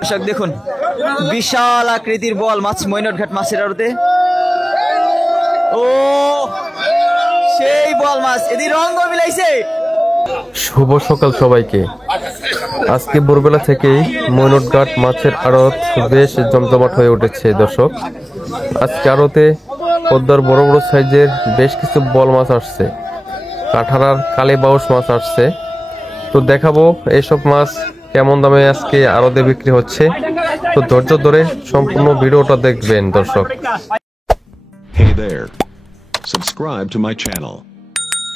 দর্শক দেখুন বিশাল আকৃতির বল মাছ মৈনটঘাট মাছের আড়তে। ও সেই বল মাছ এদিকে রঙ মিলাইছে। শুভ সকাল সবাইকে। আজকে ভোরবেলা থেকেই মৈনটঘাট মাছের আড়ত বেশ জমজমাট হয়ে উঠেছে দর্শক। আজকে আড়তে পদ্মার বড় বড় সাইজের বেশ কিছু বল মাছ আসছে, কাঁঠারার কালীবাউস মাছ আসছে। তো দেখাবো এইসব মাছ কেমন দামে আজকে আড়তে বিক্রি হচ্ছে। তো ধৈর্য ধরে সম্পূর্ণ ভিডিওটা দেখবেন দর্শক। Hey there. Subscribe to my channel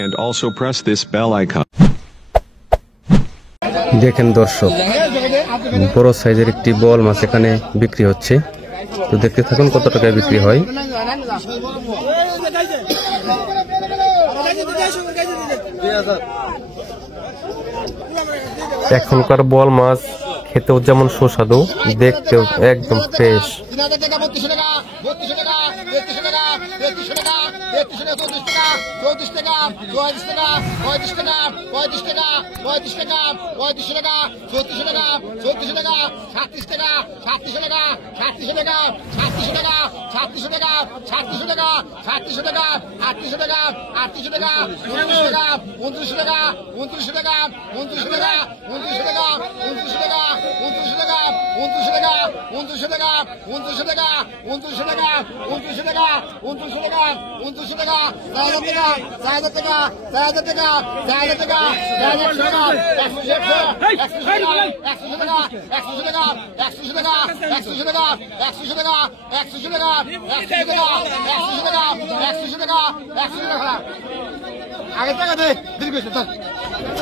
and also press this bell icon. দেখেন দর্শক, বড় সাইজের একটি বল মাছ এখানে বিক্রি হচ্ছে। তো দেখতে থাকুন কত টাকায় বিক্রি হয়। এখনকার বল মাছ খেতেও যেমন সুস্বাদু, দেখতেও একদম ফ্রেশ।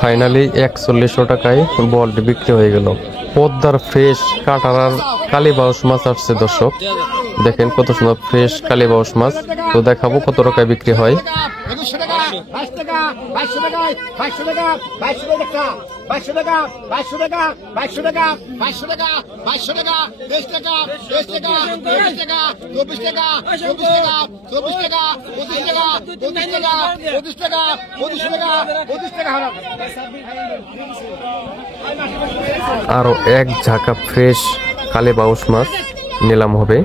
ফাইনালি 4100 টাকায় বলটি বিক্রি হয়ে গেল। পদ্মার ফ্রেশ কাঁঠারার কালীবাউস মাছ আসছে দর্শক। দেখেন কত সুন্দর ফ্রেশ কালীবাউস মাছ। তো দেখাবো কত টাকায় বিক্রি হয়। আরো এক ঝাঁকা ফ্রেশ কালীবাউস মাছ নিলাম হবে।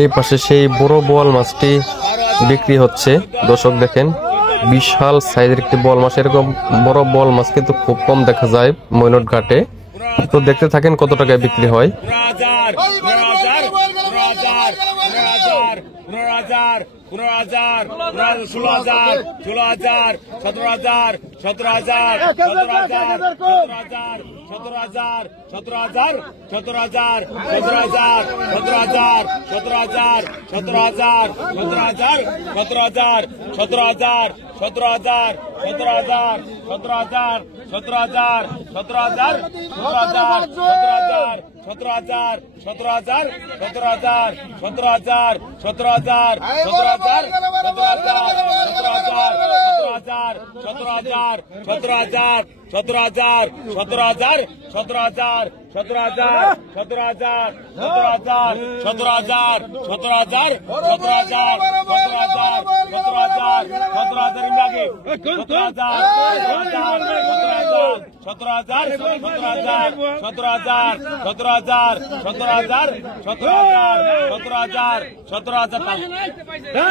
এই পাশে সেই বড় বোয়াল মাছটি বিক্রি হচ্ছে দর্শক। দেখেন বিশাল সাইজের একটি বোয়াল মাছ। এরকম বড় বোয়াল মাছ কিন্তু খুব কম দেখা যায় মৈনটঘাটে। তো দেখতে থাকেন কত টাকায় বিক্রি হয়।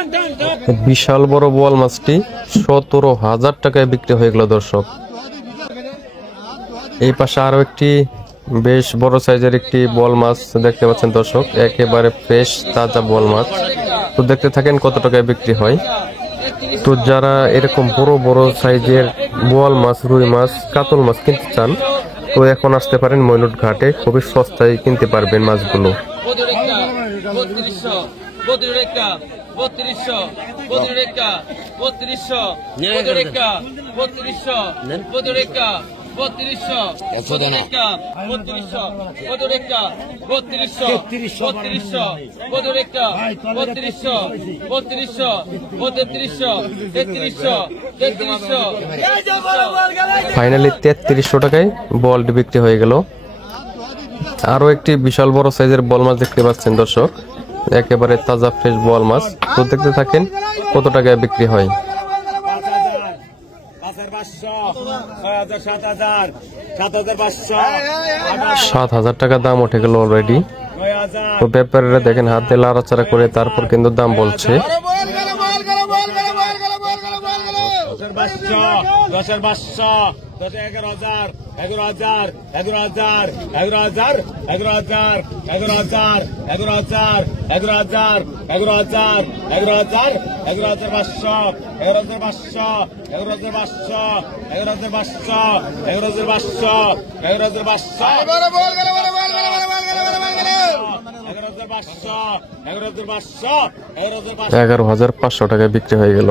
17,000 বিশাল বড় বোয়াল মাছটি 17,000 টাকায় বিক্রি হয়ে গেল দর্শক। এই পাশে আরো একটি বেশ বড় সাইজের একটি বোয়াল মাছ দেখতে পাচ্ছেন দর্শক। একেবারে ফ্রেশ তাজা বোয়াল মাছ। তো দেখতে থাকেন কত টাকায় বিক্রি হয়। তো যারা এরকম বড় বড় সাইজের বোয়াল মাছ, রুই মাছ, কাতল মাছ কিনতে চান তো এখন আসতে পারেন ময়নট ঘাটে, খুবই সস্তায় কিনতে পারবেন মাছগুলো। ফাইনালি 3300 টাকায় বলটি বিক্রি হয়ে গেল। আরো একটি বিশাল বড় সাইজের বল মাছ দেখতে পাচ্ছেন দর্শক, একেবারে তাজা ফ্রেশ বল মাছ। তো দেখতে থাকেন কত টাকায় বিক্রি হয়। 7,000 টাকা দাম উঠে গেল অলরেডি। তো ব্যাপারীরা দেখেন হাতে লাড়াচাড়া করে তারপর কিন্তু দাম বলছে। 11,000, 11,000, 11,000, 11,000, 11,000, 11,000, 11,000, 11,000, 11,000, 11,000, 11,500, 11,500, 11,500, 11,500, 11,500, 11,500, 11,500 টাকায় বিক্রি হয়ে গেল।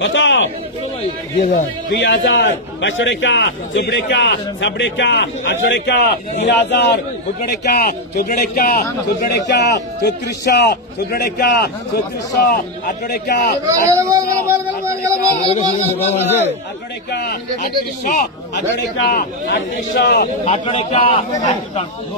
কত? 2,000, 500 টাকা, 14 টাকা, 7 টাকা, 800 টাকা, 3,000, 14 টাকা, 14 টাকা, 14 টাকা, 3400, 14 টাকা, 3400, 800 টাকা, 800 টাকা, 800, 800 টাকা, 800, 800 টাকা, 3600,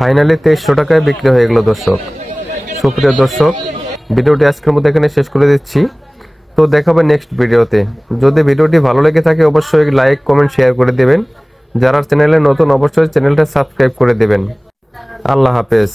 ফাইনালি 2300 টাকায় বিক্রি হয়ে গেল দর্শক। সুপ্রিয় দর্শক, ভিডিওটি আজকের মধ্যে এখানে শেষ করে দিচ্ছি। তো দেখাবে নেক্সট ভিডিওতে। যদি ভিডিওটি ভালো লেগে থাকে অবশ্যই লাইক, কমেন্ট, শেয়ার করে দেবেন। যারা চ্যানেলে নতুন অবশ্যই চ্যানেলটা সাবস্ক্রাইব করে দেবেন। আল্লাহ হাফেজ।